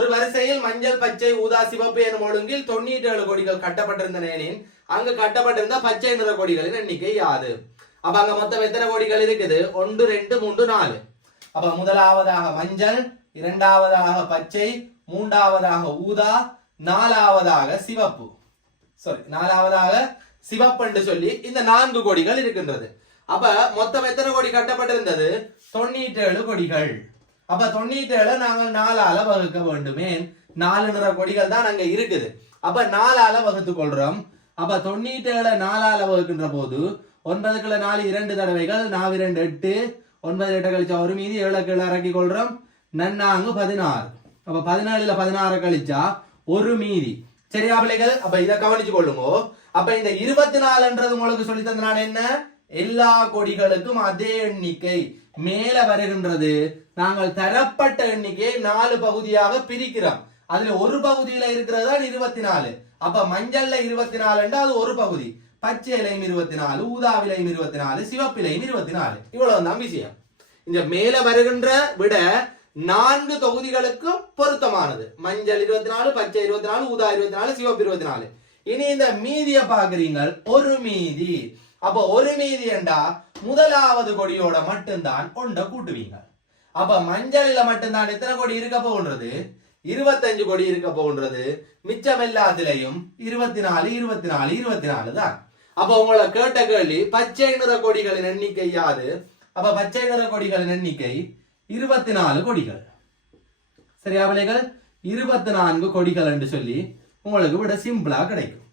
ஒரு வரிசையில் மஞ்சள் பச்சை ஊதா சிவப்பு எனும் ஒழுங்கில் தொண்ணூற்றி ஏழு கொடிகள் கட்டப்பட்டிருந்தன எனின் அங்கு கட்டப்பட்டிருந்த பச்சை நிற கொடிகளின் எண்ணிக்கை யாது? அப்ப அங்க மொத்தம் எத்தனை கொடிகள் இருக்குது? ஒன்று ரெண்டு மூன்று நாலு. அப்ப முதலாவதாக மஞ்சள் இரண்டாவதாக பச்சை மூன்றாவதாக ஊதா நாலாவதாக சிவப்பு. சாரி நாலாவதாக சிவப்பு என்று சொல்லி இந்த நான்கு கொடிகள் இருக்கின்றது. அப்ப மொத்தம் எத்தனை கொடி கட்டப்பட்டிருந்தது? தொண்ணூற்றி ஏழு கொடிகள். அப்ப தொண்ணூற்றி ஏழு நாங்கள் நாலால வகுக்க வேண்டுமே. நாலு நிற கொடிகள் தான் அங்க இருக்குது. அப்ப நாலால வகுத்து கொள்றோம். அப்ப தொண்ணூற்றி ஏழு நாலால வகுக்கின்ற போது ஒன்பதுக்குள்ள நாலு இரண்டு தடவைகள் நாலு இரண்டு எட்டு ஒன்பது எட்டு கழிச்சா ஒரு மீதி ஏழு கீழே இறக்கி கொள்றோம். நன்னாங்கு பதினாறு. அப்ப பதினாலுல பதினாறு கழிச்சா ஒரு மீதி. சரியா பிள்ளைகள்? அப்ப இதை கவனிச்சு கொள்ளுங்க. அப்ப இந்த இருபத்தி நாலுன்றது உங்களுக்கு சொல்லி தந்தனால என்ன? எல்லா கொடிகளுக்கும் அதே எண்ணிக்கை. மேல வருகின்றது நாங்கள் தரப்பட்ட எண்ணிக்கையை நாலு பகுதியாக பிரிக்கிறோம். அதுல ஒரு பகுதியில இருக்கிறது தான் இருபத்தி நாலு அப்ப மஞ்சள்ல இருபத்தி நாலுன்னா அது ஒரு பகுதி. பச்சையிலையும் இருபத்தி நாலு ஊதாவிலையும் இருபத்தி நாலு சிவப்பிலையும் இருபத்தி நாலு இவ்வளவுதான் விஷயம். இந்த மேல வருகின்ற விட நான்கு தொகுதிகளுக்கு பொருத்தமானது. மஞ்சள் இருபத்தி நாலு பச்சை இருபத்தி நாலு ஊதா இருபத்தி நாலு சிவப்பு இருபத்தி நாலு இனி இந்த மீதிய பாக்குறீங்க ஒரு மீதி. அப்ப ஒரு மீதி என்றா முதலாவது கொடியோட மட்டும்தான் கொண்ட கூட்டுவீங்க. அப்ப மஞ்சள்ல மட்டும்தான் எத்தனை கொடி இருக்க போன்றது இருபத்தஞ்சு கொடி இருக்க போன்றது மிச்சம் எல்லாத்திலையும் இருபத்தி நாலு இருபத்தி நாலு இருபத்தி நாலு தான். அப்ப உங்களை கேட்ட கேள்வி பச்சை நிற கொடிகளின் எண்ணிக்கை யாது? அப்ப பச்சை நிற கொடிகளின் எண்ணிக்கை இருபத்தி நாலு கொடிகள். சரியா பிள்ளைகள்? இருபத்தி நான்கு கொடிகள் என்று சொல்லி உங்களுக்கு விட சிம்பிளா கிடைக்கும்.